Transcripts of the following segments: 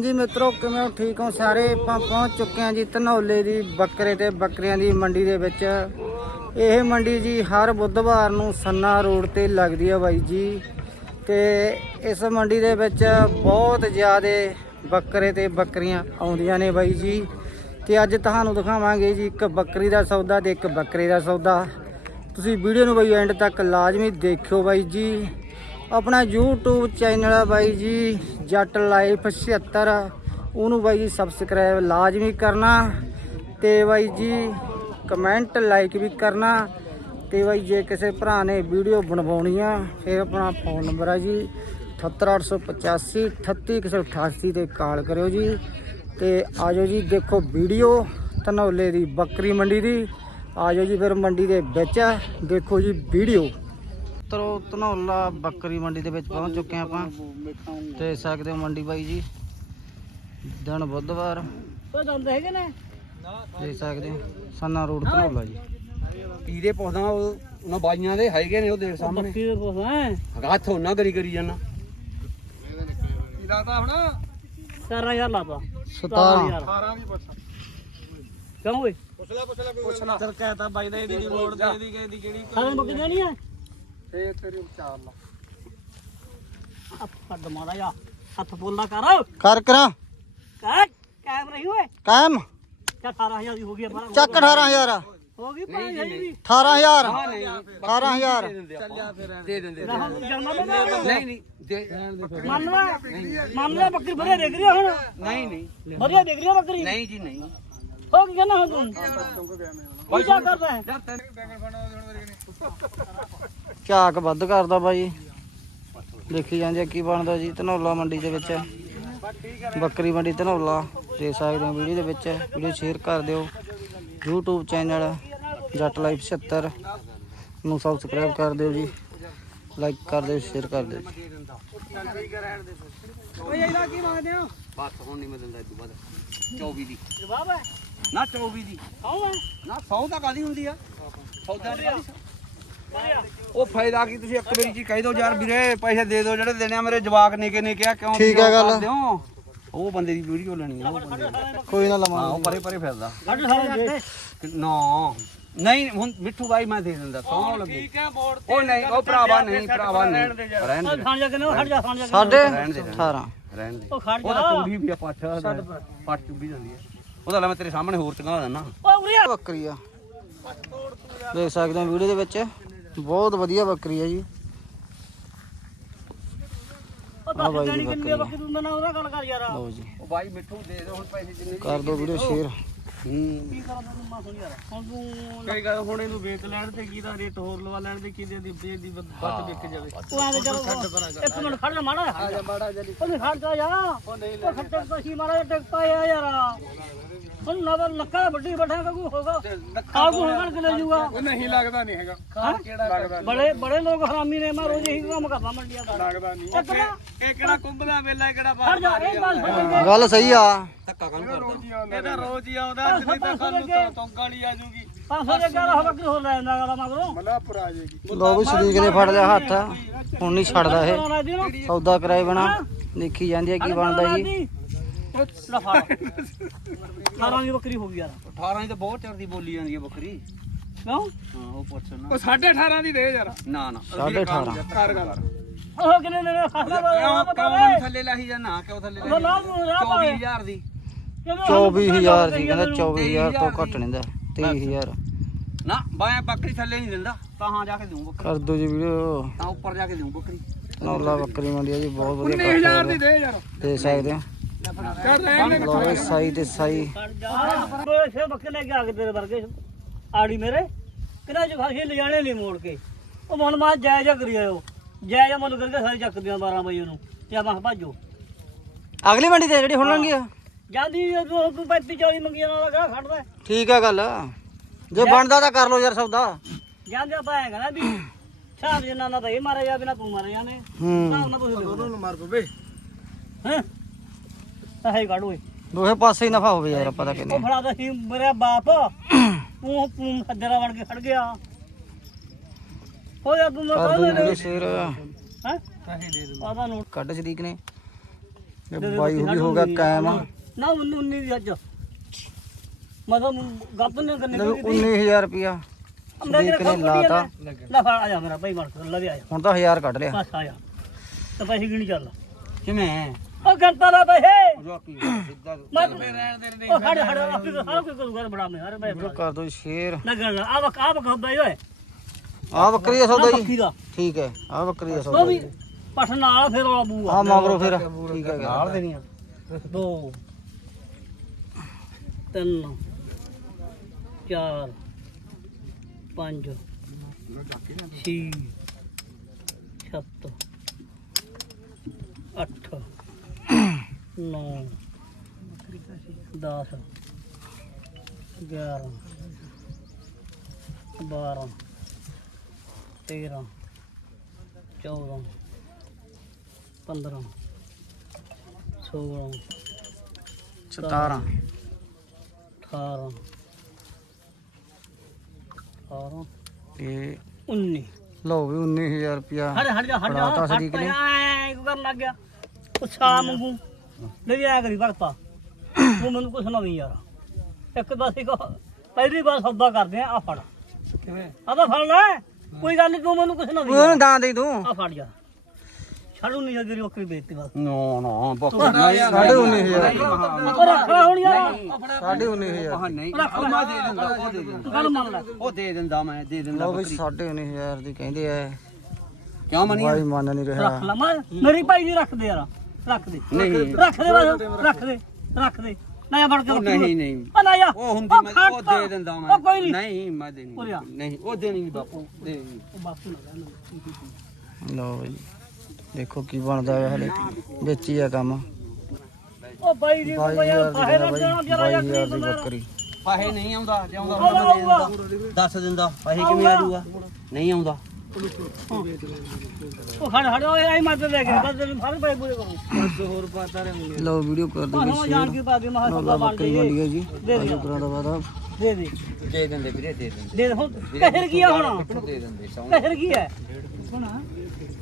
ਜੀ ਮਿੱਤਰੋ, ਕਿਵੇਂ ਹੋ? ਠੀਕ ਹੋ? ਸਾਰੇ ਆਪਾਂ ਪਹੁੰਚ ਚੁੱਕੇ ਹਾਂ ਜੀ ਧਨੌਲੇ ਦੀ ਬੱਕਰੇ ਤੇ ਬੱਕਰੀਆਂ ਦੀ ਮੰਡੀ ਦੇ ਵਿੱਚ। ਇਹ ਮੰਡੀ ਜੀ ਹਰ ਬੁੱਧਵਾਰ ਨੂੰ ਸੰਨਾ ਰੋਡ ਤੇ ਲੱਗਦੀ ਹੈ ਬਾਈ ਜੀ। ਤੇ ਇਸ ਮੰਡੀ ਦੇ ਵਿੱਚ ਬਹੁਤ ਜ਼ਿਆਦੇ ਬੱਕਰੇ ਤੇ ਬੱਕਰੀਆਂ ਆਉਂਦੀਆਂ ਨੇ ਬਾਈ ਜੀ। ਤੇ ਅੱਜ ਤੁਹਾਨੂੰ ਦਿਖਾਵਾਂਗੇ ਜੀ ਇੱਕ ਬੱਕਰੀ ਦਾ ਸੌਦਾ ਤੇ ਇੱਕ ਬੱਕਰੇ ਦਾ ਸੌਦਾ। ਤੁਸੀਂ ਵੀਡੀਓ ਨੂੰ ਬਾਈ ਐਂਡ ਤੱਕ ਲਾਜ਼ਮੀ ਦੇਖਿਓ ਬਾਈ ਜੀ। ਆਪਣਾ YouTube ਚੈਨਲ ਆ ਬਾਈ ਜੀ, ਜੱਟ ਲਾਈਫ 76 ਉਹਨੂੰ ਬਾਈ ਜੀ ਸਬਸਕ੍ਰਾਈਬ ਲਾਜ਼ਮੀ ਕਰਨਾ ਤੇ ਬਾਈ ਜੀ ਕਮੈਂਟ ਲਾਈਕ ਵੀ ਕਰਨਾ ਤੇ ਬਾਈ ਜੇ ਕਿਸੇ ਭਰਾ ਨੇ ਵੀਡੀਓ ਬਣਵਾਉਣੀ ਆ, ਫਿਰ ਆਪਣਾ ਫੋਨ ਨੰਬਰ ਆ ਜੀ 78885 38188 ਤੇ ਕਾਲ ਕਰਿਓ ਜੀ। ਤੇ ਆਜੋ ਜੀ, ਦੇਖੋ ਵੀਡੀਓ ਧਨੌਲੇ ਦੀ ਬੱਕਰੀ ਮੰਡੀ ਦੀ। ਆਜੋ ਜੀ ਫਿਰ ਮੰਡੀ ਦੇ ਵਿੱਚ, ਦੇਖੋ ਜੀ ਵੀਡੀਓ ਤਰੋ ਧਨੌਲਾ ਬੱਕਰੀ ਮੰਡੀ ਦੇ ਵਿੱਚ ਪਹੁੰਚ ਚੁੱਕੇ ਹਾਂ ਆਪਾਂ। ਤੇ ਸਕਦੇ ਹੋ ਮੰਡੀ ਬਾਈ ਜੀ। ਦਿਨ ਬੁੱਧਵਾਰ। ਉਹ ਦੰਦ ਹੈਗੇ ਨੇ? ਦੇਖ ਸਕਦੇ ਹੋ ਸੰਨਾ ਰੋਡ ਧਨੌਲਾ ਜੀ। ਪੀਰੇ ਪੁੱਛਦਾ ਉਹ ਉਹਨਾਂ ਬਾਈਆਂ ਦੇ ਹੈਗੇ ਨੇ ਉਹ ਦੇਖ ਸਾਹਮਣੇ। ਬੱਕੀ ਦੇ ਹੈ। ਹੱਥ ਉਹਨਾਂ ਗਰੀ ਕਰੀ ਜਾਣਾ। ਲਾਤਾ ਹੁਣ 14000 ਲਾਤਾ। 17 ਕਿਉਂ ਓਏ ਚਲ ਕਹਿਤਾ ਬਾਈ ਨੇ ਇਹਦੀ ਮੋੜ ਦੇ ਇਹਦੀ ਕਿਹਦੀ ਕਿਹੜੀ ਸਾਰੇ ਬੱਕੀ ਦੇਣੀ ਹੈ? ਤੇ ਤੇਰੇ ਚਾਰ ਲਾ। ਆ ਫੱਡ ਮਾੜਾ ਜਾ ਹੱਥ ਬੋਲਦਾ ਕਰ। ਕਰ ਕਰਾਂ। ਕਰ ਕਾਇਮ ਰਹੀ ਓਏ। ਕਾਇਮ? ਚਾ 18000 ਦੀ ਹੋ ਗਈ ਪਰ ਚੱਕ 18000 ਹੋ ਗਈ ਭਾਈ ਜਾਈ ਵੀ 18000 18000 ਚੱਲਿਆ ਫਿਰ ਦੇ ਦਿੰਦੇ ਰਾਹ ਜਨਮ ਦਾ ਨਹੀਂ ਨਹੀਂ ਦੇ ਮੰਨ ਲੈ ਮੰਨ ਲੈ ਬੱਕਰੀ ਵਧੀਆ ਦੇਖ ਰਹੀ ਆ ਹੁਣ। ਨਹੀਂ ਨਹੀਂ। ਵਧੀਆ ਦੇਖ ਰਹੀ ਆ ਬੱਕਰੀ। ਨਹੀਂ ਜੀ ਨਹੀਂ। ਹੋ ਕੀ ਕਹਿੰਦਾ ਹੁਣ ਤੂੰ। ਕੀ ਕਰਦਾ ਹੈ? ਝਾਕ ਵੱਧ ਕਰਦਾ ਬਾਈ। ਦੇਖੀ ਜਾਂਦੇ ਕੀ ਬਣਦਾ ਜੀ ਧਨੌਲਾ ਮੰਡੀ ਦੇ ਵਿੱਚ। ਬੱਕਰੀ ਮੰਡੀ ਧਨੌਲਾ ਦੇ ਸਕਦੇ ਹੋ ਵੀਡੀਓ ਦੇ ਵਿੱਚ ਵੀਡੀਓ ਸ਼ੇਅਰ ਕਰ ਦਿਓ। YouTube ਚੈਨਲ ਜੱਟ ਲਾਈਫ 76 ਨੂੰ ਸਬਸਕ੍ਰਾਈਬ ਕਰ ਦਿਓ ਜੀ। ਲਾਈਕ ਕਰ ਦਿਓ ਸ਼ੇਅਰ ਕਰ ਦਿਓ ਜੀ। ਓਏ ਇਹਦਾ ਕੀ ਮੰਗਦੇ ਹੋ ਬਸ ਹੁਣ ਨਹੀਂ ਮੈਂ ਦਿੰਦਾ ਇਦੋਂ ਬਾਅਦ। 24 ਦੀ। ਜਵਾਬ ਹੈ? ਨਾ 24 ਦੀ। ਨਾ 100 ਤਾਂ ਕਾਦੀ ਹੁੰਦੀ ਆ? ਸੌਦਾ? ਵਧੀਆ ਉਹ ਫਾਇਦਾ ਕੀ ਤੁਸੀਂ ਇੱਕ ਵਾਰੀ ਜੀ ਕਹਿ ਦਿਓ ਯਾਰ ਵੀਰੇ ਪੈਸੇ ਦੇ ਦਿਓ ਜਿਹੜੇ ਦੇਣੇ ਆ ਮੇਰੇ ਜਵਾਕ ਨਿੱਕੇ ਨੇ ਕਿਹਾ ਕਿਉਂ ਠੀਕ ਹੈ ਗੱਲ। ਕਰਦੇ ਹੋ? ਉਹ ਬੰਦੇ ਦੀ ਵੀਡੀਓ ਲੈਣੀ ਆ ਉਹ ਬੰਦੇ ਦੀ। ਕੋਈ ਨਾ ਹਾਂ ਉਹ ਪਰੇ ਪਰੇ ਫਿਰਦਾ। ਸਾਡੇ ਸਾਰੇ ਦੇ ਕਿ- ਨਾ। ਨਹੀਂ ਹੁਣ ਮਿੱਠੂ ਬਾਈ ਮੈਂ ਦੇ ਦਿੰਦਾ ਸੌ ਲੱਗੇ। ਠੀਕ ਹੈ ਬੋਰਡ ਉਹ ਨਹੀਂ ਉਹ ਭਰਾਵਾ ਨਹੀਂ ਭਰਾਵਾ ਨਹੀਂ। ਰਹਿਣ ਦੇ। ਖਾਣ ਜਾ ਕੇ ਨਾ ਖੜ ਜਾ ਖਾਣ ਜਾ ਕੇ ਸਾਡੇ ਰਹਿਣ ਦੇ 18 ਰਹਿਣ ਦੇ। ਉਹ ਖੜ ਉਹ ਤਾਂ ਜਾ। ਚੂੜੀ ਵੀ ਆ ਪੱਠ ਦਾ ਪੱਠ ਚੁੱਭੀ ਜਾਂਦੀ ਹੈ ਉਹਦਾ ਲੈ ਮੈਂ ਤੇਰੇ ਸਾਹਮਣੇ ਹੋਰ ਚੰਗਾ ਦਿੰਦਾ ਓ ਉਰੀਆ ਬੱਕਰੀ ਆ। ਦੇਖ ਸਕਦੇ ਹੋ ਵੀਡੀਓ ਦੇ ਵਿੱਚ। ਬਹੁਤ ਵਧੀਆ ਬੱਕਰੀ ਆ ਜੀ। ਉਹ ਹਾਂ ਬਾਈ ਜੀ, ਕਿੰਨੀ ਆ ਬਾਕੀ ਤੂੰ ਮੇਰੇ ਨਾਲ ਉਹਦਾ ਗੱਲ ਕਰ ਯਾਰ। ਲਓ ਜੀ। ਉਹ ਬਾਈ ਮਿੱਠੂ ਦੇ ਦੇ ਹੁਣ ਪੈਸੇ ਜਿੰਨੇ ਕਰ ਦਿਓ ਵੀਡੀਓ ਸ਼ੇਅਰ। ਹੂੰ। ਕੀ ਕਰਾਂ ਤੂੰ ਮਾ ਸੁਣ ਯਾਰ? ਹੁਣ ਤੂੰ ਕਈ ਗੱਲ ਹੁਣ ਇਹਨੂੰ ਵੇਚ ਲੈਣ ਤੇ ਕੀ ਦਾ ਰੇਟ ਹੋਰ ਲਵਾ ਲੈਣ ਤੇ ਕਿਹਦੇ ਦੀ ਬੇ ਦੀ ਵੱਧ ਵੇਚ ਜਾਵੇ। ਆ ਚਲੋ ਇੱਕ ਮਿੰਟ ਖੜ ਜਾ ਮਾੜਾ ਆ ਜਾ ਮਾੜਾ ਜਲੀ ਉਹ ਖੜ ਜਾ ਯਾਰ। ਉਹ ਨਹੀਂ ਉਹ ਖੱਟੇ ਕਸ਼ੀ ਮਾੜਾ ਜਿਹਾ ਟਿਕ ਪਾਇਆ ਯਾਰ। ਹੁਣ ਨਵ ਲੱਕਾ ਵੱਡੀ ਬੈਠਾ ਕੋ ਹੋਗਾ ਕਾਹ ਕੋ ਹੋਗਾ ਕਿ ਲੈ ਜੂਗਾ। ਉਹ ਨਹੀਂ ਲੱਗਦਾ ਨਹੀਂ ਹੈਗਾ। ਹਾਂ? ਬੜੇ ਬੜੇ ਲੋਕ ਹਰਾਮੀ ਨੇ ਮੈਂ ਰੋਜ਼ ਇਹੀ ਕੰਮ ਕਰਦਾ ਮੰਡੀਆਂ ਦਾ। ਲੱਗਦਾ ਨਹੀਂ। ਚੱਕ ਲੈ। ਇਹ ਕਿਹੜਾ ਕੁੰਭਦਾ ਵੇਲਾ ਕਿਹੜਾ ਖੜ ਜਾ ਇਹ ਗੱਲ ਸਹੀ ਆ। ਧੱਕਾ ਕੰਮ ਕਰਦਾ। ਇਹ ਤਾਂ ਰੋਜ਼ ਹੀ ਆਉਂਦਾ ਅੱਜ ਨਹੀਂ ਤਾਂ ਕੱਲ ਨੂੰ ਤੋਂਗਾਲੀ ਆ ਜੂਗੀ। 500 ਦੇ ਗੱਲ ਹੋ ਬੱਕਰੀ ਹੋਰ ਲੈ ਜਾਂਦਾ ਗਾਲਾ ਮਗਰੋਂ। ਮਲਾਪੁਰ ਆ ਜਾਏਗੀ। ਲੋ ਵੀ ਸ਼ਰੀਕ ਨੇ ਫੜ ਲਿਆ ਹੱਥ। ਹੁਣ ਨਹੀਂ ਛੱਡਦਾ ਇਹ। ਸੌਦਾ ਕਰਾਏ ਬਣਾ। ਦੇਖੀ ਜਾਂਦੀ ਆ ਕੀ ਬਣਦਾ ਜੀ ਲੈ ਫੜ 18 ਦੀ ਬੱਕਰੀ ਹੋ ਗਈ ਯਾਰ। 18 ਦੀ ਤਾਂ ਬਹੁਤ ਚਿਰ ਦੀ ਬੋਲੀ ਜਾਂਦੀ ਹੈ ਬੱਕਰੀ। ਕਿਉਂ? ਹਾਂ ਉਹ ਪੁੱਛ ਨਾ। ਉਹ 18.5 ਦੀ ਦੇ ਯਾਰ। ਨਾ ਨਾ। ਸਾਢੇ 18 ਕਰ ਗੱਲ ਉਹ ਕਿੰਨੇ ਨੇ ਖਾਸਾ ਕਿਉਂ ਕਿਉਂ ਮੈਨੂੰ ਥੱਲੇ ਲਾਹੀ ਜਾਣਾ ਕਿਉਂ ਥੱਲੇ ਉਹ ਨਾ ਨੂੰ ਰਾਹ ਪਾਏ 24000 ਦੀ। 24000 ਸੀ ਕਹਿੰਦਾ 24000 ਤੋਂ ਘੱਟ ਨਹੀਂ ਦਾ 23000 ਨਾ ਬਾਇਆ ਬੱਕਰੀ ਥੱਲੇ ਨਹੀਂ ਦਿੰਦਾ ਤਾਂ ਹਾਂ ਜਾ ਕੇ ਦੇਉਂ ਬੱਕਰੀ। ਕਰ ਦੋ ਜੀ ਵੀਡੀਓ। ਤਾਂ ਉੱਪਰ ਜਾ ਕੇ ਦੇਉਂ ਬੱਕਰੀ। ਨੌਲਾ ਬੱਕਰੀ ਮੰਡੀ ਆ ਜੀ ਬਹੁਤ ਵਧੀਆ 19000 ਦੀ ਦੇ ਯਾਰ। ਦੇ ਸਕਦੇ ਦੇ ਲੋ ਵੀ ਸਾਈ ਤੇ ਸਾਈ। ਓਏ ਸੇ ਬੱਕੇ ਲੈ ਕੇ ਆ ਕੇ ਤੇਰੇ ਵਰਗੇ ਆੜੀ ਮੇਰੇ। ਕਿਹੜਾ ਜੋ ਖਾਸੀ ਲਿਜਾਣੇ ਨਹੀਂ ਮੋੜ ਕੇ। ਉਹ ਮਨ ਮਾ ਜਾਇ ਜਾ ਕਰੀ ਆਇਓ। ਜਾਇ ਜਾ ਮਨ ਕਰਕੇ ਸਾਰੇ ਚੱਕਦੀਆਂ 12 ਵਜੇ ਨੂੰ। ਤੇ ਮੈਂ ਭਾਜੋ। ਅਗਲੀ ਮੰਡੀ ਤੇ ਜਿਹੜੀ ਹੁਣ ਲੰਗੀ ਆ? ਜਾਂਦੀ ਤੂੰ 35 40 ਮੰਗੀਆਂ ਨਾਲ ਗਾ ਖੜਦਾ ਠੀਕ ਆ ਗੱਲ। ਜੇ ਬਣਦਾ ਤਾਂ ਕਰ ਲੋ ਯਾਰ ਸੌਦਾ। ਜਾਂਦੇ ਆਪਾਂ ਹੈਗਾ ਨਾ ਵੀ ਸਾਹ ਜਿੰਨਾ ਨਾ ਤਾਂ ਇਹ ਮਾਰੇ ਜਾ ਬਿਨਾ ਤੂੰ ਮਾਰੇ ਜਾਣੇ ਹੂੰ। ਨਾ ਨਾ ਤੁਸੀਂ ਮਾਰ ਪਵੇ। ਹਾਂ? ਤਾਂ ਹੈ ਗਾੜੂ ਦੋਹੇ ਪਾਸੇ ਹੀ ਨਫਾ ਹੋਵੇ ਯਾਰ ਆਪਾਂ ਤਾਂ ਕਹਿੰਦੇ ਉਹ ਫੜਾ ਦਾ ਸੀ ਮੇਰਾ ਬਾਪ। ਤੂੰ ਤੂੰ ਖੱਦਰਾ ਬਣ ਕੇ ਖੜ ਗਿਆ। ਹੋ ਜਾ ਤੂੰ ਕਰ ਦੋ ਮੈਂ ਵੀਡੀਓ ਸ਼ੇਅਰ ਹਾਂ? ਆਦਾ ਨੂੰ ਕੱਢ ਸ਼ਰੀਕ ਨੇ। ਇਹ ਬਾਈ ਹੋ ਵੀ ਹੋ ਗਿਆ ਕਾਇਮ। ਨਾ 19 19 ਦੀ ਅੱਜ। ਮਤਲਬ ਗੱਪ ਨੇ ਕਰਨੇ ਲੈ ਵੀ। 19000 ਰੁਪਿਆ ਸਦੀਕ ਨੇ ਲਾਤਾ। ਲੈ ਫੜ ਆ ਜਾ ਮੇਰਾ ਭਾਈ ਕੇ ਲੈ ਆ ਜਾ। ਹੁਣ ਤਾਂ 1000 ਕੱਢ ਲਿਆ। ਬਸ ਆ ਜਾ। ਤੇ ਪੈਸੇ ਗਿਣੀ ਚੱਲ ਕਿਵੇਂ? ਉਹ ਕਰਤਾ ਲੈ ਪੈਸੇ ਰੋਟੀ ਸਿੱਧਾ ਮੈਂ ਉਹ ਖੜੇ ਖੜੇ ਆਪੇ ਸਾਰਾ ਕੋਈ ਕਰੂਗਾ ਬੜਾ ਮੈਂ ਹਰ ਮੈਂ ਕਰ ਦੋ ਸ਼ੇਰ। ਲੱਗਣ ਆ ਵਕ ਆ ਵਕ ਹੁੰਦਾ ਓਏ। ਆ ਬੱਕਰੀ ਦਾ ਸੌਦਾ ਜੀ। ਠੀਕ ਹੈ ਆ ਬੱਕਰੀ ਦਾ ਸੌਦਾ ਵੀ ਪਠ ਨਾਲ ਫਿਰ ਵਾਲਾ ਬੂਆ ਆ। ਮਗਰੋਂ ਫਿਰ। ਠੀਕ ਹੈ। ਨਾਲ ਦੇਣੀਆਂ ਦੋ ਤਿੰਨ ਚਾਰ ਪੰਜ ਛੇ ਸੱਤ ਅੱਠ ਨੌ ਦਸ ਗਿਆਰਾਂ ਬਾਰਾਂ ਤੇਰਾਂ ਚੌਦਾਂ ਪੰਦਰਾਂ ਸੋਲਾਂ 17 ਅਠਾਰਾਂ ਅਠਾਰਾਂ ਤੇ ਉੱਨੀ। ਲਓ ਵੀ 19000 ਰੁਪਿਆ ਹਟ ਹਟ ਜਾ ਹਟ ਜਾ ਫੜਾਤਾ ਹਟ ਸਦੀਕ ਨੇ। ਐ ਕਿਉਂ ਕਰਨ ਲੱਗ ਗਿਆ? ਉਹ ਛਾਲਾ ਮੰਗੂ ਨਹੀਂ ਆਇਆ ਕਰੀ ਵਕਤਾ ਤੂੰ ਮੈਨੂੰ ਕੁਛ ਨਾ ਵੀ ਯਾਰ। ਇੱਕ ਬਸ ਇੱਕ ਪਹਿਲੀ ਵਾਰ ਸੌਦਾ ਕਰਦੇ ਆ ਆ ਫੜ। ਕਿਵੇਂ? ਆ ਤਾਂ ਫੜ ਲੈ। ਕੋਈ ਗੱਲ ਨਹੀਂ ਤੂੰ ਮੈਨੂੰ ਕੁਛ ਨਾ ਵੀ ਉਹਨੂੰ ਦਾਂ ਦੇ ਤੂੰ। ਆ ਫੜ ਜਾ ਛੱਡੂ ਨਹੀਂ ਜਦੀ ਰੋਕਰੀ ਬੇਇੱਜ਼ਤੀ ਬਸ। ਨੋ ਨੋ ਬੱਕਰੀ ਸਾਢੇ 19000 ਉਹ ਰੱਖ ਲੈ ਹੁਣ ਯਾਰ। ਸਾਢੇ 19000 ਉਹ ਨਹੀਂ ਉਹ ਮੈਂ ਦੇ ਦਿੰਦਾ ਉਹ ਦੇ ਦਿੰਦਾ। ਗੱਲ ਮੰਨ ਲੈ। ਉਹ ਦੇ ਦਿੰਦਾ ਮੈਂ ਦੇ ਦਿੰਦਾ ਲਓ ਵੀ ਬੱਕਰੀ। ਸਾਢੇ 19000 ਦੀ ਕਹਿੰਦੇ ਆ। ਕਿਉਂ ਮਨੀ ਬਾਈ ਮੰਨ ਨਹੀਂ ਰਿਹਾ। ਰੱਖ ਲੈ। ਮੈਂ ਮੇਰੀ ਭਾਈ ਦੀ ਰੱਖ ਦੇ ਯਾਰ। ਰੱਖ ਦੇ। ਨਹੀਂ। ਰੱਖ ਦੇ ਬਸ ਰੱਖ ਦੇ ਰੱਖ ਦੇ। ਨਾ ਫੜ ਕੇ ਉਹ ਰੱਖ ਨਹੀਂ ਨਹੀਂ। ਉਹ ਨਾ ਜਾ। ਉਹ ਹੁੰਦੀ ਮੈਂ ਉਹ ਖੜਤਾ। ਦੇ ਦਿੰਦਾ ਮੈਂ। ਉਹ ਕੋਈ ਨਹੀਂ। ਨਹੀਂ ਮੈਂ ਦੇਣੀ ਉਰੇ ਆ। ਨਹੀਂ ਉਹ ਦੇਣੀ ਨਹੀਂ ਬਾਪੂ ਦੇ ਨਹੀਂ ਉਹ ਬਾਪੂ ਨਾ ਕਹਿਣਾ। ਲਓ ਬਈ। ਦੇਖੋ ਕੀ ਬਣਦਾ ਹੈ ਹਲੇ। ਵੇਚੀ ਆ ਕੰਮ। ਉਹ ਬਾਈ ਦੀ ਕੋਈ 22000 ਯਾਰ ਦੀ ਫਾਹੇ ਕਹਿੰਦਾ ਨਾ ਬਾਈ ਦੇਣਾ ਜਰਾ ਯਾਰ 22000 ਦੀ ਗਰੀਬ ਬੱਕਰੀ। ਪਾਹੇ ਨਹੀਂ ਆਉਂਦਾ ਜੇ ਆਉਂਦਾ। ਦੇ ਪਾਹੇ ਕਿਵੇਂ ਆ ਜਾਊਗਾ? ਨਹੀਂ ਆਉਂਦਾ। ਉਹ ਖੜ ਖੜ ਓਏ ਆਈ ਮੱਦ ਲੈ ਕੇ ਬਸ ਤੈਨੂੰ ਸਾਰੇ ਪੈਸੇ ਪੂਰੇ ਕਰੂੰ। ਲਓ ਵੀਡੀਓ ਕਰ ਦੋ ਉਹ ਜਾਣ ਕੇ ਪਾ ਦੇ। ਮਹਾ ਨੌਲਾ ਸੌਦਾ ਬਣ ਬੱਕਰੀ ਗਈ ਮੰਡੀ ਹੈ ਜੀ। ਦੇ ਦੇ। ਆਜੋ ਕਰਾਂ ਦਾ ਵਾਦਾ ਦੇ ਦੇ। ਦੇ ਦਿੰਦੇ ਵੀਰੇ ਦੇ ਦਿੰਦੇ। ਦੇ ਦੇ ਹੁਣ ਕਹਿਰ ਕੀ ਆ ਹੁਣ? ਦੇ ਦਿੰਦੇ ਸੌਂ ਕਹਿਰ ਕੀ ਹੈ?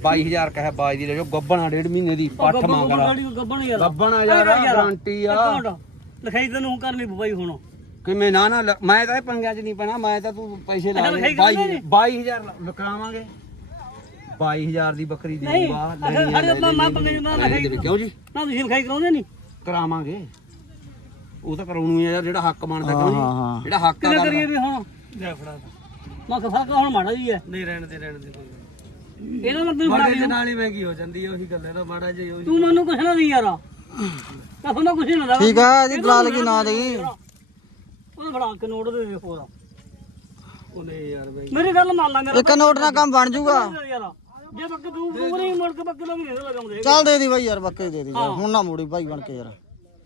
22000 ਕਹੇ ਬਾਈ ਦੀ ਲੈ ਜਾਓ ਗੱਬਣਾ ਡੇਢ ਮਹੀਨੇ ਦੀ ਪੱਠ ਮੰਗ ਲਾ। ਗੱਬਣ ਯਾਰ। ਗੱਬਣਾ ਯਾਰ ਗਾਰੰਟੀ ਆ। ਲਿਖਾਈ ਤੈਨੂੰ ਕਰ ਲਈ ਬਾਈ ਹੁਣ। ਕਿਵੇਂ ਨਾ ਨਾ ਲ- ਮੈਂ ਤਾਂ ਇਹ ਪੰਗਿਆਂ 'ਚ ਨਹੀਂ ਪੈਣਾ ਮੈਂ ਤਾਂ ਤੂੰ ਪੈਸੇ ਲਾ ਦੇ। 22 22000 ਲੁਕਾਵਾਂਗੇ। 22000 ਦੀ ਬੱਕਰੀ ਨਹੀਂ ਦੇਊਗਾ ਅਰੇ ਹਰੇ ਮੈਂ ਮੈਂ ਪੰਗੇ ਜਮਾ ਲਿਖਾਈ ਕਿਉਂ ਜੀ? ਨਾ ਤੁਸੀਂ ਲਿਖਾਈ ਕਰਾਉਂਦੇ ਨਹੀਂ। ਕਰਾਵਾਂਗੇ। ਉਹ ਤਾਂ ਕਰਾਉਣੀ ਆ ਯਾਰ ਜਿਹੜਾ ਹੱਕ ਬਣਦਾ ਕਿਉਂ ਹਾਂ, ਹਾਂ। ਜੀ ਜਿਹੜਾ ਹੱਕ ਕਿਵੇਂ ਆ ਕਰੀਏ ਵੀ ਹੁਣ ਲੈ ਫੜਾ ਮੈਂ ਕਿਹਾ ਫ਼ਰਕ ਹੁਣ ਮਾੜਾ ਜੀ ਹੈ। ਨਹੀਂ ਰਹਿਣ ਦੇ ਰਹਿਣ ਦੇ ਕੋਈ ਇਹਨਾਂ ਨੂੰ ਤੈਨੂੰ ਫੜਾ ਦੇ। ਨਾਲ ਹੀ ਮਹਿੰਗੀ ਹੋ ਜਾਂਦੀ ਹੈ ਉਹੀ ਗੱਲ ਹੈ ਨਾ ਮਾੜਾ ਜਿਹਾ ਉਹੀ ਤੂੰ ਮੈਨੂੰ ਕੁਛ ਨਾ ਦੀ ਯਾਰ। ਤਾਂ ਤੁਹਾਨੂੰ ਕੁਛ ਨਾ ਦਾ ਠੀਕ ਆ ਜੀ ਦਲਾਲ ਕੀ ਨਾਂ ਦੇਈ? ਉਹ ਫੜਾ ਕੇ ਨੋਟ ਦੇ ਦੇ ਹੋਰ। ਉਹਨੇ ਯਾਰ ਬਈ। ਮੇਰੀ ਗੱਲ ਮੰਨ ਲੈ ਮੇਰਾ ਇੱਕ ਨੋਟ ਨਾਲ ਕੰਮ ਬਣ ਜਾਊਗਾ। ਯਾਰ। ਜੇ ਬੱਕੇ ਤੂੰ ਨਹੀਂ ਮੁੜ ਕੇ ਬੱਕੇ ਦਾ ਵੀ ਨਹੀਂ ਲਗਾਉਂਦੇ ਚੱਲ ਦੇ ਦੀ ਬਾਈ ਯਾਰ ਬੱਕਰੀ ਦੇ ਦੀ ਯਾਰ। ਹੁਣ ਨਾ ਮੋੜੀ ਭਾਈ ਬਣ ਕੇ ਯਾਰ।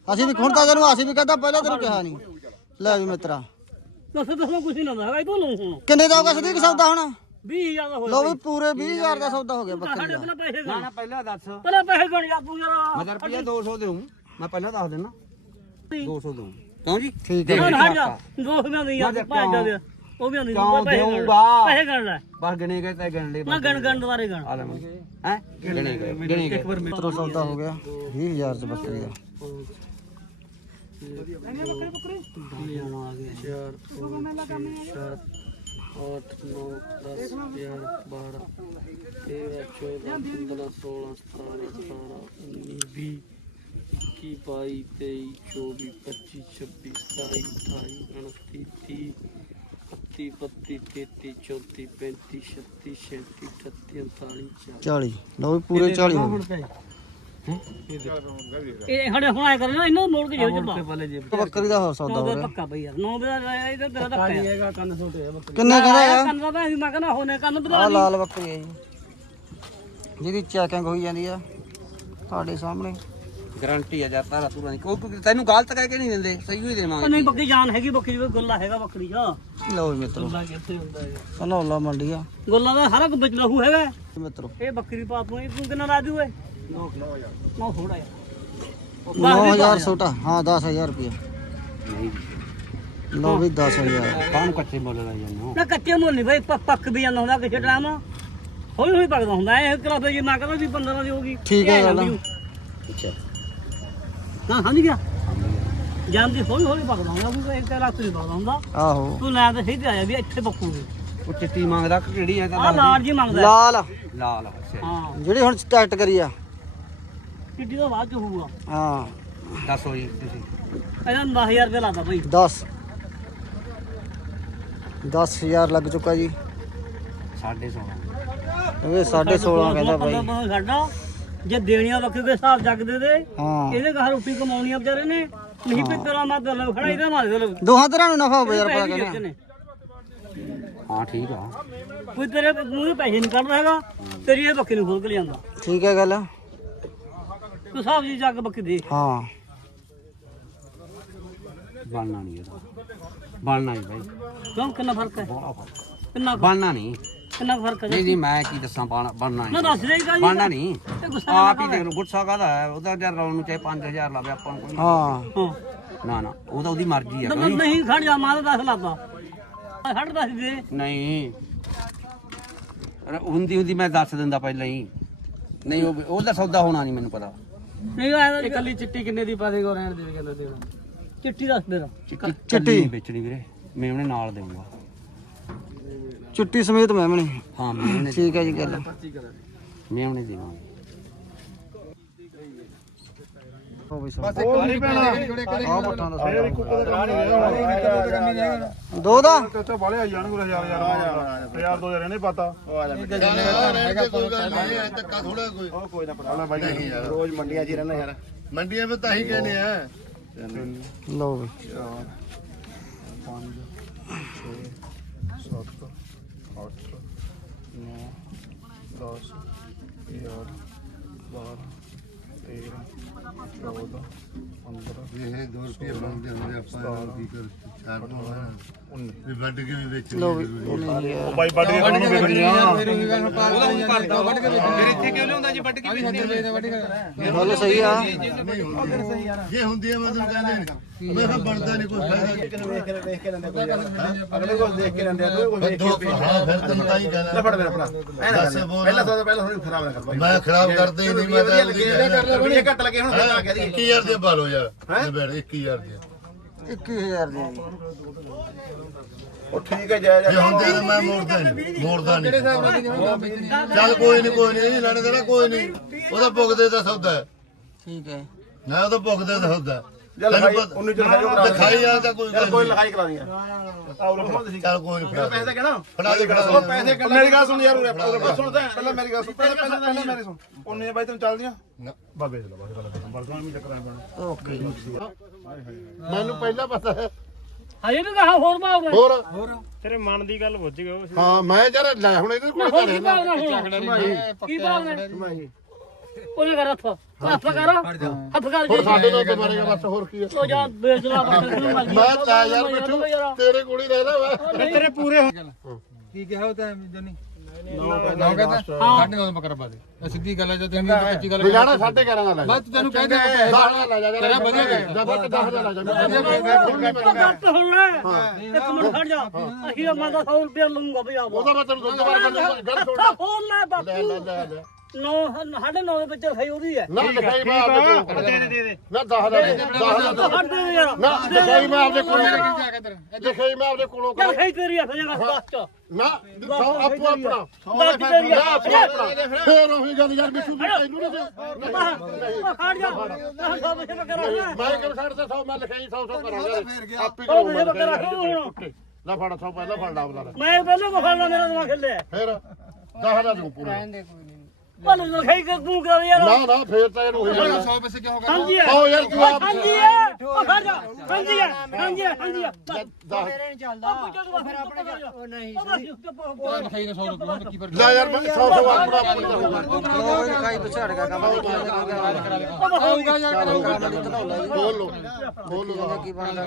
ਅਸੀਂ ਵੀ ਹੁਣ ਤਾਂ ਤੈਨੂੰ ਅਸੀਂ ਵੀ ਕਹਤਾ ਪਹਿਲਾਂ ਤੈਨੂੰ ਕਿਹਾ ਨਹੀਂ। ਲੈ ਵੀ ਮਿੱਤਰਾ। ਦੱਸ ਦੱਸ ਕੁਛ ਨਹੀਂ ਹੁੰਦਾ ਹੈਗਾ। ਤੂੰ ਲਊ ਹੁਣ। ਕਿੰਨੇ ਦਾ ਹੋਗਾ ਸਦੀਕ ਸੌਦਾ ਹੁਣ? 20000 ਦਾ ਹੋ ਲਓ ਵੀ ਪੂਰੇ 20000 ਦਾ ਸੌਦਾ ਹੋ ਗਿਆ ਬੱਕਰੀ ਸਾਡੇ ਦਾ। ਨਾ ਨਾ ਪਹਿਲਾਂ ਦੱਸ। ਪਹਿਲਾਂ ਪੈਸੇ ਗਣ ਜਾ ਤੂੰ ਯਾਰ। ਮੈਂ ਤਾਂ ਰੁਪਿਆ 200 ਦੇਉਂ ਮੈਂ ਪਹਿਲਾਂ ਦੱਸ ਦਿੰਦਾ 200 ਦਊਂ। ਕਿਉਂ ਜੀ? ਠੀਕ ਹੈ ਨਾ ਹਟ ਜਾ ਦੋ ਰੁਪਏ ਦੀ ਯਾਰ ਭਾਜ ਦੇ ਉਹ ਵੀ ਆਂਦੀ ਕਿਉਂ ਪੈਸੇ ਗਣ ਦੇਊਂਗਾ? ਪੈਸੇ ਗਣ ਲੈ। ਬਸ ਗਿਣੇ ਗਏ ਤਾਂ ਗਿਣ ਲੈ ਨਾ ਗਣ ਗਣ ਦੁਬਾਰੇ ਗਣ। ਆ ਲੈ ਹੈ? ਗਿਣੇ ਗਏ ਗਿਣੇ ਗਏ। ਮਿੱਤਰੋ ਸੌਦਾ ਹੋ ਗਿਆ 20000 ਚ ਬੱਕਰੀ ਦਾ ਜਾਣਾ ਆ। ਗਿਆ ਚਾਰ ਸੱਤ 8 9 10 11 12 13 14 15 16 17 18 19 20 21 22 23 24 25 26 27 28 29 30 31 32 33 34 35 36 37 38 39 40 ਲਓ ਵੀ ਪੂਰੇ 40 ਹੋ ਗਏ। ਇਹ ਸਾਡੇ ਹੁਣ ਆਇਆ ਕਰਨਾ ਇਹਨਾਂ ਮੋੜ ਕੇ ਜੇਬ ਵਾਲੇ ਜੇ ਬੱਕਰੀ ਦਾ ਹੋਰ ਸੌਦਾ ਨੌ ਹੋ ਦੇ ਰਿਹਾ ਪੱਕਾ ਬਈ ਯਾਰ ਨੌ ਦੇ ਇਹਦਾ ਤੇਰਾ ਧੱਕਾ ਹੈ। ਹੈਗਾ ਕੰਨ ਛੋਟੇ ਆ ਬੱਕਰੀ। ਕਿੰਨੇ ਕਹਿੰਦਾ ਆ? ਕੰਨ ਦਾ ਮੈਂ ਕਹਿੰਦਾ ਹੋਣੇ ਕੰਨ ਆ ਬਣਾ ਲਾਲ ਬੱਕਰੀ ਹੈ ਜੀ। ਜਿਹਦੀ ਚੈਕਿੰਗ ਹੋਈ ਜਾਂਦੀ ਆ ਤੁਹਾਡੇ ਸਾਹਮਣੇ। ਗਾਰੰਟੀ ਆ ਜਾਂ ਤਾਰਾ ਤੂਰਾ ਨਹੀਂ। ਕੋਈ ਤੈਨੂੰ ਗਲਤ ਕਹਿ ਕੇ ਨਹੀਂ ਦਿੰਦੇ ਸਹੀ ਹੋਈ ਉਹ ਦੇਵਾਂਗੇ ਨਹੀਂ ਬੱਕਰੀ ਜਾਨ ਹੈਗੀ ਬੱਕਰੀ ਵਿੱਚ ਗੁੱਲਾ ਹੈਗਾ ਬੱਕਰੀ ਚ। ਲਓ ਵੀ ਮਿੱਤਰੋ। ਲਾ ਕਿੱਥੇ ਹੁੰਦਾ ਹੈ ਸਨੌਲਾ ਮੰਡੀ ਆ। ਗੁੱਲਾ ਦਾ ਸਾਰਾ ਕੁਝ ਵਿੱਚ ਲਹੂ ਹੈਗਾ। ਮਿੱਤਰੋ। ਇਹ ਬੱਕਰੀ ਪਾ ਤੂੰ ਇਹ ਤੂੰ ਕਿੰਨਾ ਰਾਜੂ ਏ? ਨੋ ਥੋੜਾ ਯਾਰ। 9000 ਛੋਟਾ ਹਾਂ 10000 ਰੁਪਏ ਨਹੀਂ। ਲਓ ਵੀ 10000 ਕਾਹਨੂੰ ਕੱਚੇ ਮੁੱਲ ਲਾ ਜਾਂਦੇ ਹੋ ਨਾ। ਕੱਚੇ ਮੁੱਲ ਨਹੀਂ ਬਈ ਪ- ਪੱਕ ਵੀ ਜਾਂਦਾ ਹੁੰਦਾ ਕਿਸੇ ਟਾਈਮ ਹੌਲੀ ਹੌਲੀ ਪੱਕਦਾ ਹੁੰਦਾ। ਇਹ ਕਲਾ ਜੇ ਮੈਂ ਕਹਿੰਦਾ ਵੀ 15 ਦੀ ਹੋਗੀ ਠੀਕ ਹੈ ਗੱਲ। ਅੱਛਾ। ਹਾਂ ਸਮਝ ਗਿਆ? ਜਾਂਦੀ ਹੌਲੀ ਹੌਲੀ ਪਕੜਾਉਂਦਾ ਵੀ ਇੱਕ ਲੱਖ ਨਹੀਂ ਪਕੜਾਉਂਦਾ ਆਹੋ। ਤੂੰ ਲੈ ਤੇ ਸਿੱਧੇ ਆਇਆ ਵੀ ਇੱਥੇ ਪੱਕੂਗੀ ਉਹ ਚਿੱਟੀ ਮੰਗਦਾ ਕਿ ਕਿਹੜੀ ਆ ਤਾਂ ਲਾਲ ਜੀ ਮੰਗਦਾ ਲਾਲ ਲਾਲ ਅੱਛਾ ਹਾਂ। ਜਿਹੜੀ ਹੁਣ ਟੈਕਟ ਕਰੀ ਆ। ਕਿੱਡੀ ਤੋਂ ਬਾਅਦ ਚ ਹੋਊਗਾ। ਹਾਂ। ਦੱਸੋ ਜੀ ਤੁਸੀਂ। ਇਹਨਾਂ 10000 ਰੁਪਏ ਲਾਦਾ ਭਾਈ 10 10000 ਲੱਗ ਚੁੱਕਾ ਜੀ। 16.5 ਇਹ 16.5 ਕਹਿੰਦਾ ਸਾਡਾ ਜੇ ਦੇਣੀਆਂ ਵੱਖਰੇ ਦੇ ਹਿਸਾਬ ਜਗਦੇ ਦੇ ਹਾਂ। ਇਹਦੇ ਘਰ ਰੋਟੀ ਕਮਾਉਣੀ ਆ ਵਿਚਾਰੇ ਨੇ। ਨਹੀਂ ਵੀ ਤੇਰਾ ਮਾ ਦਲ ਖੜਾ ਇਹਦਾ ਮਾਰ ਦੇ ਦੋਹਾਂ ਤਰ੍ਹਾਂ ਨੂੰ ਨਫਾ ਹੋਵੇ ਯਾਰ ਕਹਿੰਦੇ ਨੇ ਹਾਂ ਠੀਕ ਆ। ਕੋਈ ਤੇਰੇ ਮੂੰਹ ਦੇ ਪੈਸੇ ਨਹੀਂ ਕੱਢਦਾ ਹੈਗਾ ਤੇਰੀ ਇਹ ਬੱਕੀ ਨੂੰ ਖੋਲ ਕੇ ਲਿਆਂਦਾ ਠੀਕ ਹੈ ਗੱਲ। ਤੂੰ ਹਿਸਾਬ ਜੀ ਜੱਗ ਬੱਕੀ ਦੇ। ਹਾਂ। ਬਣਨਾ ਨਹੀਂ ਇਹਦਾ। ਬਣਨਾ ਨਹੀਂ ਬਾਈ। ਕਿਉਂ? ਕਿੰਨਾ ਫ਼ਰਕ ਹੈ? ਫ਼ਰਕ। ਕਿੰਨਾ ਕੁ- ਬਣਨਾ ਨਹੀਂ ਕਿੰਨਾ ਫ਼ਰਕ ਹੈ ਨਹੀਂ ਨਹੀਂ ਮੈਂ ਕੀ ਦੱਸਾਂ ਬਣ- ਬਣਨਾ ਨਾ ਨਹੀਂ। ਦੱਸ ਦੇਗਾ ਜੀ ਬਣਨਾ ਨਹੀਂ। ਤੇ ਗੁੱਸਾ ਆਪ ਹੀ ਦੇਖ ਲਓ ਗੁੱਸਾ ਕਾਹਦਾ ਹੈ? ਉਹਦਾ ਜਰ ਰੌਣ ਨੂੰ ਚਾਹੇ 5000 ਲਾਵੇ ਆਪਾਂ ਨੂੰ ਕੋਈ ਹਾਂ। ਹਾਂ। ਨਾ ਨਾ ਉਹ ਤਾਂ ਉਹਦੀ ਮਰਜ਼ੀ ਹੈ ਨਾ, ਨਹੀਂ ਖੜ ਜਾ ਮਾਂ ਦਾ ਦੱਸ ਲਾਤਾ ਸਾਢੇ ਦੱਸ ਦੇ। ਨਹੀਂ। ਅਰੇ ਹੁੰਦੀ ਹੁੰਦੀ ਮੈਂ ਦੱਸ ਦਿੰਦਾ ਪਹਿਲਾਂ ਹੀ। ਨਹੀਂ ਉਹ ਉਹਦਾ ਸੌਦਾ ਹੋਣਾ ਨਹੀਂ ਮੈਨੂੰ ਪਤਾ। ਨਹੀਂ ਆਇਆ ਇਕੱਲੀ ਚਿੱਟੀ ਕਿੰਨੇ ਦੀ ਪਾ ਰਹਿਣ ਦੇ ਕਹਿੰਦਾ ਤੇਰਾ। ਚਿੱਟੀ ਦੱਸ ਦੇ ਚਿੱਟੀ ਚਿੱਟੀ। ਨਹੀਂ ਵੇਚਣੀ ਵੀਰੇ ਮੈਂ ਉਹਨੇ ਨਾਲ ਦੇਊਂਗਾ। ਚੁੱਟੀ ਸਮੇਤ ਮੈਮਣੀ ਹਾਂ ਮੈਂ ਉਹਨੇ ਠੀਕ ਹੈ ਜੀ ਗੱਲ। ਮੈਂ ਉਹਨੇ ਦੇਵਾਂਗਾ ਹੋ। ਬਈ ਸਭ ਆ ਪੱਠਾਂ ਦਾ ਦੋ ਦਾ ਤੇ ਬਾਲੇ ਆ ਜਾਣਗੇ ਹਜ਼ਾਰ ਹਜ਼ਾਰ ਹਜ਼ਾਰ ਦੋ ਹਜ਼ਾਰ ਇਹਨੇ ਪਤਾ। ਕੋਈ ਨਾ ਪਤਾ ਬਾਈ। ਰੋਜ਼ ਮੰਡੀਆਂ 'ਚ ਹੀ ਰਹਿਣਾ ਯਾਰ। ਮੰਡੀਆਂ ਵਿੱਚ ਤਾਂ ਹੀ ਕਹਿੰਦੇ ਆ। ਲਓ ਬਈ 5 6 7 8 9 10 11 12 13 14 15 ਇਹ 2 ਰੁਪਏ ਬਣਦੇ ਹੁੰਦੇ ਆਪਾਂ ਕੀ ਕਰ ਛਾੜ ਦੋ ਵੀ ਵੱਢ ਕੇ ਵੀ ਵੇਚਣੀ ਲਓ ਬਈ ਜ਼ਰੂਰੀ ਹੈ। ਉਨੀ ਉਹ ਬਾਈ ਵੱਢ ਕੇ ਕਾਹਨੂੰ ਵੇਚਣੀਆਂ ਗੱਲ ਸਹੀ ਆ। ਜੇ ਹੁੰਦੀ ਹੈ ਮਤਲਬ ਕਹਿੰਦੇ ਨੇ। ਮੈਂ ਕਿਹਾ ਬਣਦਾ ਨਹੀਂ ਕੋਈ ਫਾਇਦਾ। ਅਗਲੇ ਕੋਲ ਦੇਖ ਕੇ ਰਹਿੰਦੇ ਆ ਕੋਈ ਵੇਖ ਦੋ ਹਾਂ ਫਿਰ ਤੈਨੂੰ ਤਾਂ ਹੀ ਕਹਿਣਾ। ਫੜ ਮੇਰਾ ਭਰਾ ਦੱਸ ਬੋਲ। ਪਹਿਲਾਂ ਤੋਂ ਪਹਿਲਾਂ ਥੋੜੀ ਖਰਾਬ ਨਾ ਕਰ ਮੈਂ ਖਰਾਬ ਕਰਦੇ ਹੀ ਨਹੀਂ ਮੈਂ ਤਾਂ ਉਹਦੀ ਕਹਿਣਾ ਰੁਪਏ ਘੱਟ ਲੱਗੇ ਹੁਣ ਫਿਰ ਆ ਗਿਆ ਦੀ 21000 ਦੇ ਬਾਲੋ ਯਾਰ ਇਹ ਬੈਠ 21000 ਦੇ 21000 ਦੀ ਜੀ। ਉਹ ਠੀਕ ਹੈ ਜਾਇਜ਼ ਜੇ ਹੁੰਦੇ ਤਾਂ ਮੈਂ ਮੋੜਦਾ ਨਹੀਂ ਮੋੜਦਾ ਨਹੀਂ ਚੱਲ ਕੋਈ ਨਹੀਂ ਕੋਈ ਨਹੀਂ ਲੈਣੇ ਦੇਣਾ ਕੋਈ ਨਹੀਂ ਉਹਦਾ ਭੁਗਦੇ ਦਾ ਸੌਦਾ। ਠੀਕ ਹੈ। ਨਾ ਉਹਦਾ ਭੁਗਦੇ ਦਾ ਸੌਦਾ ਹੈ। ਜਲ ਤੈਨੂੰ ਲਿਖਾਈ ਪਤਾ- ਉਹਨੂੰ ਜਲ ਲਿਖਾਈ ਕਰਾ ਲਿਖਾਈ ਆ ਤਾਂ ਕੋਈ ਯਾਰ ਗੱਲ ਕੋਈ ਨਹੀਂ। ਲਿਖਾਈ ਕਰਾ ਦਿਆਂ ਆਹ ਲੋ ਫੋਨ ਤੁਸੀਂ ਚੱਲ ਕੋਈ ਨਹੀਂ ਫੜਾ ਪੈਸੇ ਕਹਿਣਾ? ਫੜਾ ਦੇ ਫੜਾ ਉਹ ਦੇ। ਪੈਸੇ ਕਹਿਣਾ ਮੇਰੀ ਗੱਲ ਸੁਣ ਯਾਰ ਉਰੇ ਉਰੇ ਸੁਣ ਤਾਂ ਪਹਿਲਾਂ ਮੇਰੀ ਗੱਲ ਸੁਣ ਪਹਿਲਾਂ ਪਹਿਲਾਂ ਪਹਿਲਾਂ ਮੇਰੀ ਸੁਣ। ਉਹਨੇ ਬਾਈ ਤੈਨੂੰ ਚੱਲਦੀਆਂ? ਨਾ। ਬਾਬੇ ਦੇ ਲਵਾ ਗੱਲ ਬਰਦਾਂ ਵੀ ਚੱਕਰਾਂ ਪੈਣਾ। ਓਕੇ। ਮੈਨੂੰ ਪਹਿਲਾਂ ਪਤਾ ਹੈ। ਹਜੇ ਵੀ ਕਹਾ ਹੋਰ ਮਾਰ ਹੋਰ। ਤੇਰੇ ਮਨ ਦੀ ਗੱਲ ਬੁੱਝ ਗਿਆ ਹਾਂ ਮੈਂ ਜਰਾ ਲੈ ਹੁਣ ਇਹਦੇ ਕੋਲ ਤਾਂ ਹੋਰ ਕੀ ਰਹਿਣਾ। ਭਾਵਨਾ ਹੁਣ? ਕੀ ਭਾਵਨਾ ਉਹਨੇ ਕਰ ਹੱਥ ਹੱਥ ਕਰ। ਹੱਥ ਕਰ ਹੁਣ ਸਾਡੇ ਨਾਲ ਤੇ ਮਾਰੇਗਾ ਬਸ ਹੋਰ ਕੀ ਹੈ ਤੋ ਜਾ ਵੇਚ ਲਾ ਬੱਕਰੇ ਨੂੰ ਮਰਜ਼ੀ। ਮੈਂ ਤਾਂ ਯਾਰ। ਬਿੱਟੂ ਤੇਰੇ ਕੋਲ ਹੀ ਰਹਿਣਾ ਵਾ। ਤੇਰੇ ਪੂਰੇ ਲਿਜਾਣਾ ਸਾਡੇ ਘਰਾਂ ਦਾ ਲੈ ਬਸ ਤੈਨੂੰ ਕਹਿੰਦੇ 10 ਦਾ ਲੈ ਜਾ ਤੇਰਾ ਵਧੀਆ ਜਾ ਬਸ 10 ਦਾ ਲੈ ਜਾ। ਗੱਤ ਹੁਣ ਲੈ। ਇੱਕ ਮਿੰਟ ਖੜ ਜਾ। ਅਸੀਂ ਮੈਂ ਤਾਂ 100 ਰੁਪਏ ਲਊਂਗਾ ਭਈ ਆਵਾ ਉਹਦਾ ਮੈਂ ਤੈਨੂੰ ਦੁੱਧ ਬਾਰ ਗੱਲ ਛੋੜ ਹੋਰ ਲੈ ਲੈ ਬਾਪੂ ਲੈ ਲੈ ਲੈ ਨੌ ਸਾਢੇ ਨੌ ਦੇ ਵਿੱਚ ਖਾਈ ਉਹਦੀ ਹੈ। ਨਾ ਲਿਖਾਈ ਮੈਂ ਆਪਦੇ ਕੋਲ। ਦੇ ਦੇ ਦੇ ਦੇ। ਨਾ 10 ਦਾ 10 ਦਾ ਹੱਟ ਦੇ ਯਾਰ। ਨਾ ਲਿਖਾਈ ਮੈਂ ਆਪਦੇ ਕੋਲੋਂ ਲਿਖਾਈ ਮੈਂ ਆਪਦੇ ਕੋਲੋਂ ਚੱਲ ਖਾਈ ਤੇਰੀ ਆ ਫਜਾ ਦੱਸ ਚ ਨਾ ਸੌ ਆਪੋ ਆਪਣਾ। ਦੱਸ ਤੇਰੀ ਨਾ ਆ ਆਪੋ ਆਪਣਾ। ਫੇਰ ਉਹੀ ਗੱਲ ਯਾਰ ਬਿੱਟੂ ਦੀ ਤੈਨੂੰ ਨਹੀਂ ਉਹ ਖੜ ਜਾ। ਮੈਂ ਸਭ ਸੇ ਬੱਕਰਾ ਹੈ ਮੈਂ ਕਿਉਂ ਛੱਡ ਤੇ 100 ਮੈਂ ਲਿਖਾਈ 100 100 ਕਰਾਂਗਾ ਆਪੇ ਉਹ ਸੇ ਬੱਕਰਾ ਹੈ ਹੁਣ। ਲੈ ਫੜ 100 ਪਹਿਲਾਂ ਫੜ ਲਾ ਬਲਾ ਮੈਂ ਪਹਿਲਾਂ ਬਖਾਣਾ ਮੇਰਾ ਦਿਮਾਗ ਖਿੱਲਿਆ ਫੇਰ 10 ਦਾ ਦੂੰ ਪੂਰਾ ਭਲ ਲਖਾਈ ਕਰ ਤੂੰ ਕਰ ਯਾਰ? ਨਾ ਨਾ ਫੇਰ ਤਾਂ ਇਹਨੂੰ ਉਹੀ ਗੱਲ ਹਾਂਜੀ ਹੈ। ਆਓ ਯਾਰ ਤੂੰ ਆਪ ਹਾਂਜੀ ਹੈ। ਉਹ ਖੜ ਜਾ। ਹਾਂਜੀ ਹੈ। ਹਾਂਜੀ ਹੈ। ਹਾਂਜੀ ਹੈ। ਦਸ ਨਹੀਂ ਲੈ ਯਾਰ ਮੈਂ 100 100 ਆਪਣਾ ਆਪਣੀ ਦਊਂਗਾ ਲੋ ਬਈ ਖਾਈ ਪਿਛੜ ਗਿਆ ਕੰਮ? ਬੋਲ ਲੋ ਬੋਲ ਲੋ ਕੀ ਬਣਦਾ?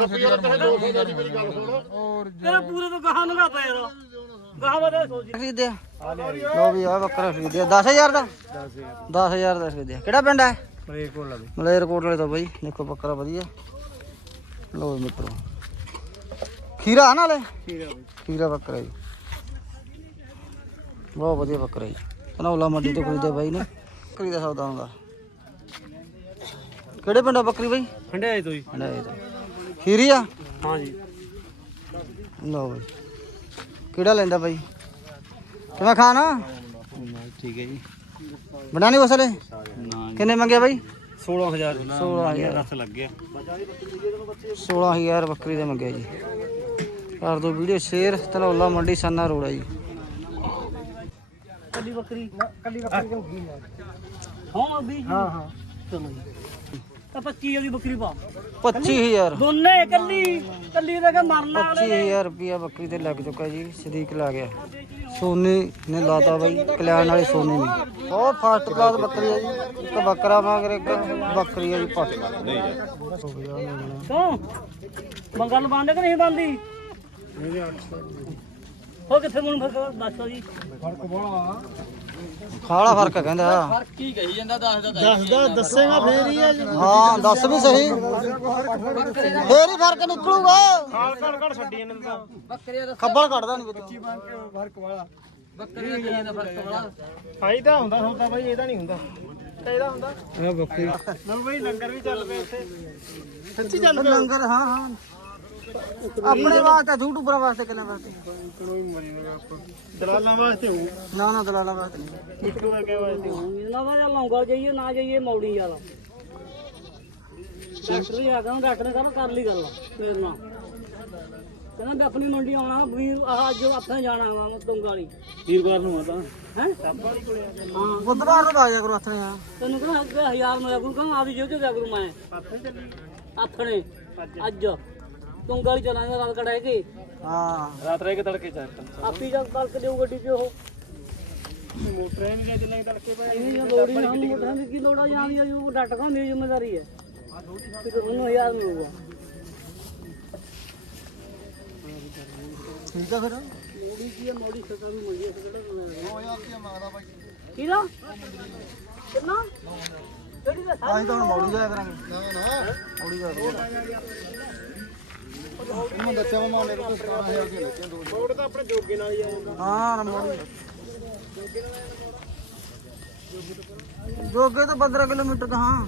ਮੇਰੀ ਗੱਲ ਸੁਣ। ਤੇਰੇ ਪੂਰੇ ਤੋਂ ਕਹਾ ਨਗਾਤਾ ਯਾਰ। ਕਹਾ ਬਤਾ ਸੋਚ। ਖਰੀਦਿਆ। ਲੋ ਵੀ ਆ ਬੱਕਰਾ ਖਰੀਦਿਆ। 10000 ਦਾ? 10000 ਦਾ ਖਰੀਦਿਆ। ਕਿਹੜਾ ਪਿੰਡ ਹੈ? ਮਲੇਰਕੋਟ ਵਾਲੇ ਤੋਂ। ਬਈ। ਦੇਖੋ ਬੱਕਰਾ ਵਧੀਆ। ਲੋ ਮਿੱਤਰੋ। ਖੀਰਾ ਆ ਨਾਲੇ ਖੀਰਾ ਬੱਕਰਾ ਜੀ। ਬਹੁਤ ਵਧੀਆ ਬੱਕਰਾ ਜੀ। ਧਨੌਲਾ ਮੰਡੀ ਤੋਂ ਖਰੀਦਿਆ ਬਾਈ ਨੇ। ਬੱਕਰੀ ਦਾ ਸੌਦਾ ਹੁੰਦਾ। ਕਿਹੜੇ ਪਿੰਡ ਆ ਬੱਕਰੀ ਬਾਈ? ਹੰਡਿਆਏ ਤੋਂ ਜੀ। ਹੰਡਾਏ ਦਾ ਖੀਰੀ ਆ? ਹਾਂ ਜੀ। ਲਓ ਬਾਈ। ਕਿਹੜਾ ਲੈਂਦਾ ਬਾਈ? ਕਿਵੇਂ ਖਾਣਾ? ਠੀਕ ਹੈ ਜੀ। ਬਣਾਣੀ ਉਸਲੇ ਨਾ ਕਿੰਨੇ ਮੰਗਿਆ ਬਾਈ? 16000 16000 ਰਸ ਲੱਗ ਗਿਆ 16000 ਬੱਕਰੀ ਦੇ ਮੰਗਿਆ ਜੀ। ਕਰ ਦੋ ਵੀਡੀਓ ਸ਼ੇਅਰ। ਧਨੌਲਾ ਮੰਡੀ ਸੰਨਾ ਰੋਡ ਆ ਜੀ। ਕੱਲੀ ਬੱਕਰੀ ਕੱਲੀ ਬੱਕਰੀ ਉੱਗੀ ਹਾਂ। ਹਾਂ ਹਾਂ। ਚਲੋ ਜੀ। ਤਾਂ 25 ਵਾਲੀ ਬੱਕਰੀ ਪਾ। 25000 ਦੋਨੇ ਕੱਲੀ ਕੱਲੀ ਦਾ ਕਿ ਮਰਨਾ ਵਾਲੇ 25000 ਰੁਪਿਆ ਬੱਕਰੀ ਤੇ ਲੱਗ ਚੁੱਕਾ ਜੀ ਸਦੀਕ ਲਾ ਗਿਆ। ਸੋਨੀ ਨੇ ਲਾਤਾ ਬਾਈ ਕਲਿਆਣ ਵਾਲੇ ਸੋਨੀ ਨੇ। ਬਹੁਤ ਫਾਸਟ ਕਲਾਸ ਬੱਕਰੀ ਹੈ ਜੀ ਇੱਕ ਬੱਕਰਾ ਮਗਰ ਇੱਕ ਬੱਕਰੀ ਹੈ ਜੀ ਪੱਟ ਕਿਉਂ? ਮੰਗਲ ਬੰਦ ਕਿ ਨਹੀਂ ਬੰਦੀ ਹੋ ਕਿੱਥੇ ਮੈਨੂੰ ਫਿਰ ਦੱਸੋ ਜੀ। ਖਾਲਾ ਫ਼ਰਕ ਕਹਿੰਦਾ। ਕੀ ਕਹੀ ਜਾਂਦਾ ਦੱਸ ਦਾ ਦੱਸਦਾ ਦੱਸੇਗਾ ਫੇਰ ਹੀ ਹਾਂ ਦੱਸ ਵੀ ਸਹੀ। ਫੇਰ ਹੀ ਫ਼ਰਕ ਨਿਕਲੂਗਾ। ਖਾਲ ਘੜ ਘੜ ਛੱਡੀ ਇਹਨਾਂ ਦਾ ਬੱਕਰੇ ਦਾ ਖੱਬਲ ਕੱਢਦਾ ਨਹੀਂ ਵਿੱਚ ਬੱਕਰੀ ਦਾ ਦਾ ਫ਼ਰਕ ਬੜਾ ਫਾਇਦਾ ਹੁੰਦਾ ਹੁੰਦਾ ਬਾਈ ਇਹਦਾ ਨਹੀਂ ਹੁੰਦਾ। ਇਹਦਾ ਹੁੰਦਾ। ਇਹ ਬੱਕਰੀ। ਲਓ ਬਾਈ ਲੰਗਰ ਵੀ ਚੱਲ ਪਏ ਇੱਥੇ। ਸੱਚੀ ਚੱਲ ਪਏ। ਲੰਗਰ ਹਾਂ ਹਾਂ। ਆਪਣੇ ਵਾਸਤੇ ਯੂਟਿਊਬਰਾਂ ਵਾਸਤੇ ਕਿੰਨੇ ਵਾਸਤੇ? ਦਲਾਲਾਂ ਵਾਸਤੇ ਹੋਊ। ਨਾ ਨਾ ਦਲਾਲਾਂ ਵਾਸਤੇ ਨਹੀਂ। ਇੱਕ ਵਰਗੇ ਵਾਸਤੇ ਨਾ ਵਾ ਜਾਂ ਲੌਂਗਲ ਜਾਈਏ ਨਾ ਜਾਈਏ ਮੌੜੀ ਵਾਲਾ ਡਾਕਟਰ ਵੀ ਆ ਗਿਆ ਡਾਕਟਰ ਨੇ ਕਹਿੰਦਾ ਕਰ ਲਈ ਗੱਲ ਫੇਰ ਨਾ ਕਹਿੰਦਾ ਮੈਂ ਆਪਣੀ ਮੰਡੀ ਆਉਣਾ ਵੀਰ ਆਹ ਅੱਜ ਆਪਣੇ ਜਾਣਾ ਵਾ ਤੁੰਗ ਵਾਲੀ ਵੀਰਵਾਰ ਨੂੰ ਆਦਾ ਹੈ? ਹਾਂ। ਬੁੱਧਵਾਰ ਨੂੰ ਆ ਜਾ ਕਰੋ ਨੇ ਆ ਤੈਨੂੰ ਕਹਿੰਦਾ ਅੱਗੇ ਹਜ਼ਾਰ ਮਿਲਿਆ ਗੁਰੂ ਕਹਿੰਦਾ ਆਦੀ ਜੇ ਤੇ ਜਾ ਗੁਰੂ ਮੈਂ। ਆਥਣੇ ਅੱਜ। ਤੁੰਗ ਵਾਲੀ ਚਲਾਂਗੇ ਰਾਤ ਕੜਾਏ ਕੇ ਹਾਂ ਰਾਤ ਰਹਿ ਕੇ ਤੜਕੇ ਚਾਰ ਆਪੀ ਜਦ ਤਲਕ ਦਿਓ ਗੱਡੀ 'ਚ ਉਹ ਮੋਟਰਾਂ ਵੀ ਜਿੰਨੇ ਤੜਕੇ ਪਏ ਇਹ ਨਹੀਂ ਲੋੜ ਹੀ ਸਾਨੂੰ ਮੋਟਰਾਂ ਦੀ ਕੀ ਲੋੜ ਆ ਜਾਂਦੀ ਆ ਜੋ ਡੱਟ ਕਾ ਮੇਰੀ ਜ਼ਿੰਮੇਵਾਰੀ ਹੈ ਤੇ ਤੁਹਾਨੂੰ ਹਜ਼ਾਰ ਮਿਲੂਗਾ ਠੀਕ ਆ ਫਿਰ ਮੋੜੀ ਕੀ ਹੈ ਮੋੜੀ ਸਰਕਾਰ ਨੂੰ ਮੰਗੀ ਹੈ ਕਿਹੜਾ 2000 ਰੁਪਏ ਮੰਗਦਾ ਬਾਈ ਕਿਹਦਾ ਕਿੰਨਾ ਕਿਹੜੀ ਦਾ ਅਸੀਂ ਤਾਂ ਹੁਣ ਮੌੜੀ ਜਾਇਆ ਕਰਾਂਗੇ ਨਾ ਨਾ ਮੌੜੀ ਜਾਇਆ ਉਹਨੂੰ ਦੱਸਿਆ ਵਾ ਮਾਮੇ ਨੂੰ 17000 ਦੇ ਲੱਗੇ ਦੋ ਮੋੜ ਤਾਂ ਆਪਣੇ ਜੋਗੇ ਨਾਲ ਹੀ ਆਉਂਦਾ ਹਾਂ ਨਾ ਜੋਗੇ ਤੋਂ 15 ਕਿਲੋਮੀਟਰ ਤਾਂ ਹਾਂ।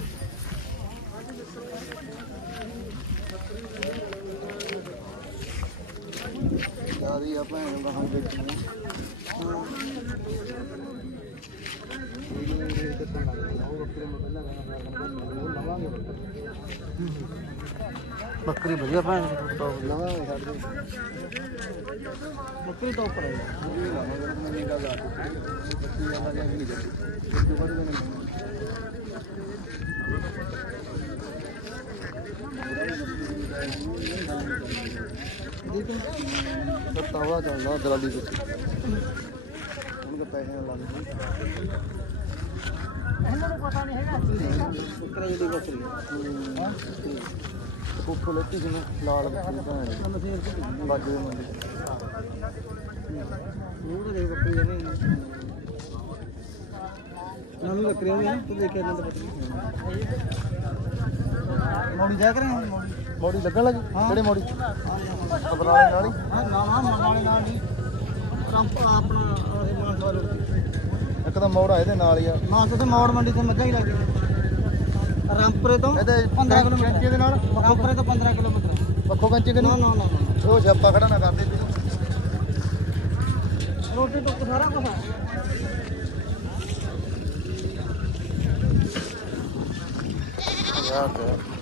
ਸਾਰੀ ਆ ਭੈਣ ਦਾ ਹਾਂ ਦੇਖੀ। ਬੱਕਰੀ ਵਧੀਆ ਭੈਣ ਟੌਪ ਦੀ। ਨਵਾਂ ਬੱਕਰੀ ਤੋਂ ਉੱਪਰ ਹੈ ਚੱਲਦਾ ਦਲਾਲੀ ਵਿੱਚ ਉਹਨੂੰ ਤਾਂ ਪੈਸੇ ਨਾਲ ਲਾ ਬੱਕਰੀ ਦੀ ਬੱਕਰੀ ਦੇ ਕੋਕੋ ਲੱਤੀ ਜਿਵੇਂ ਲਾਲ ਭੈਣ ਬਾਜੂ ਦੇ ਮੁੰਡੇ ਉਹ ਤਾਂ ਦੇਖ ਬੱਕਰੀ ਜਮੇ ਨਵੀਂ ਬੱਕਰੀ ਹੋਈ ਨਾ ਤੂੰ ਦੇਖਿਆ ਜਾਂਦਾ ਬੱਕਰੀ ਮੌੜੀ ਜਾ ਕਰੇ। ਮੌੜੀ ਮੋੜੀ ਲੱਗਣ ਲੱਗੀ? ਕਿਹੜੇ ਮੋੜੀ? ਕਬਰਾਲੇ ਨਾਲ ਹੀ ਹਾਂ ਨਾ ਨਾ ਮਨਾਲੇ ਨਾਲ ਨਹੀਂ ਕੰਪ ਆਪਣਾ ਤੇ ਇੱਕ ਤਾਂ ਮੋੜ ਆ ਇਹਦੇ ਨਾਲ ਹੀ ਆ। ਮਾਨਸਾ ਤੇ ਮੌੜ ਮੰਡੀ ਤੇ ਮੱਝਾਂ ਹੀ ਲੱਗਦੀਆਂ ਰਾਮਪੁਰੇ ਤੋਂ ਇਹਦੇ 15 ਕਿਲੋਮੀਟਰ। ਕੈਂਚੀ ਦੇ ਨਾਲ? ਰਾਮਪੁਰੇ ਤੋਂ 15 ਕਿਲੋਮੀਟਰ। ਪੱਖੋ ਕੈਂਚੀ ਨਹੀਂ ਨਾ ਨਾ ਨਾ। ਉਹ ਛਾਪਾ ਖੜਾ ਨਾ ਕਰਦੇ ਰੋਟੀ ਟੁੱਕ ਸਾਰਾ ਕੁਝ ਯਾਰ ਤੇ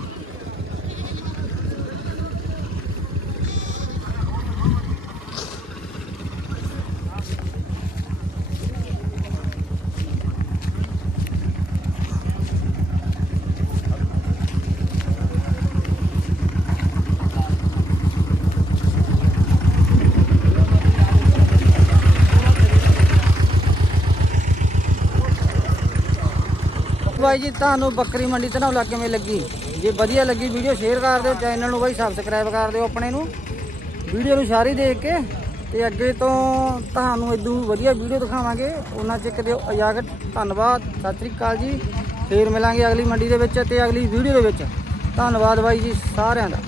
ਬਾਈ ਜੀ, ਤੁਹਾਨੂੰ ਬੱਕਰੀ ਮੰਡੀ ਧਨੌਲਾ ਕਿਵੇਂ ਲੱਗੀ? ਜੇ ਵਧੀਆ ਲੱਗੀ ਵੀਡੀਓ ਸ਼ੇਅਰ ਕਰ ਦਿਓ ਚੈਨਲ ਨੂੰ ਬਾਈ ਸਬਸਕ੍ਰਾਈਬ ਕਰ ਦਿਓ ਆਪਣੇ ਨੂੰ। ਵੀਡੀਓ ਨੂੰ ਸਾਰੀ ਦੇਖ ਕੇ ਤੇ ਅੱਗੇ ਤੋਂ ਤੁਹਾਨੂੰ ਇਦੋਂ ਵਧੀਆ ਵੀਡੀਓ ਦਿਖਾਵਾਂਗੇ। ਉਹਨਾਂ ਚ ਦਿਓ ਇਜਾਜ਼ਤ, ਧੰਨਵਾਦ, ਸਤਿ ਸ੍ਰੀ ਅਕਾਲ ਜੀ। ਫੇਰ ਮਿਲਾਂਗੇ ਅਗਲੀ ਮੰਡੀ ਦੇ ਵਿੱਚ ਤੇ ਅਗਲੀ ਵੀਡੀਓ ਦੇ ਵਿੱਚ। ਧੰਨਵਾਦ ਬਾਈ ਜੀ ਸਾਰਿਆਂ ਦਾ।